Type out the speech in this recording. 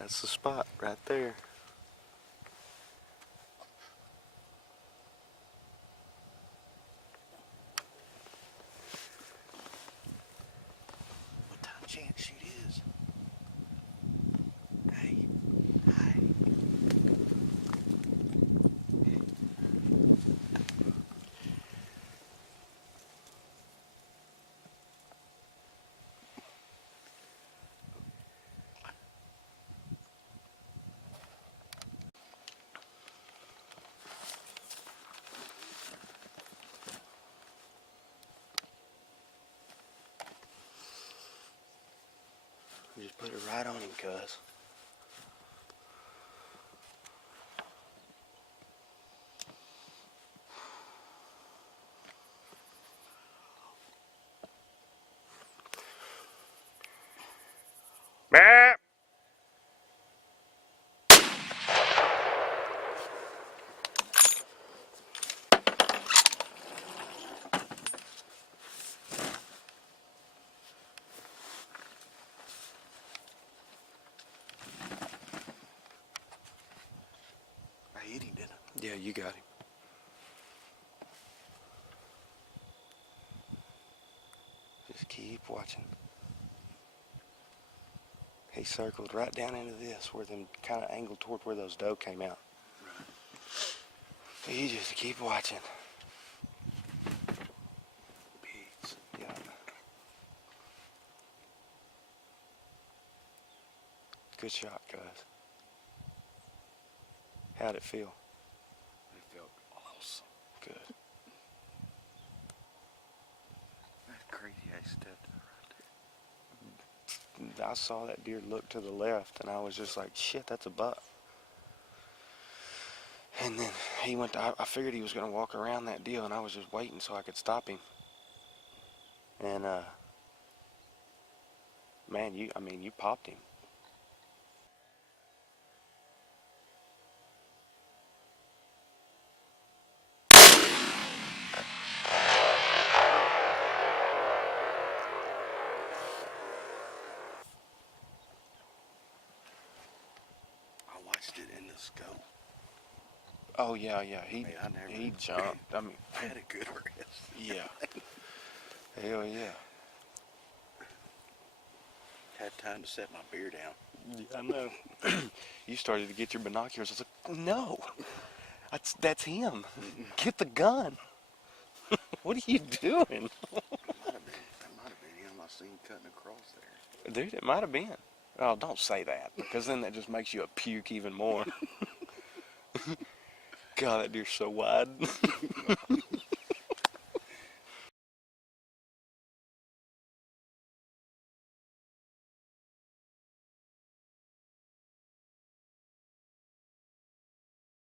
That's the spot right there. What time chance shoot is? Hey, hey. Just put it right on him, cuz. Bah! I hit him, didn't I? Yeah, you got him. Just keep watching. He circled right down into this, where them kind of angled toward where those doe came out. Right. You just keep watching. Pigs. Yeah. Good shot, cuz. How'd it feel? It felt awesome. Good. That's crazy how he stepped right I saw that deer look to the left, and I was just like, shit, that's a buck. And then he went to, I figured he was going to walk around that deal, and I was just waiting so I could stop him. And, man, you popped him. I watched it in the scope. Oh, yeah, he jumped. I mean, I had a good rest. yeah. Hell yeah. Had time to set my beer down. Yeah, I know. You started to get your binoculars. I was like, no, that's him. Get the gun. What are you doing? That might have been him. I seen cutting across there. Dude, it might have been. Oh, don't say that, because then that just makes you a puke even more. God, that deer's so wide.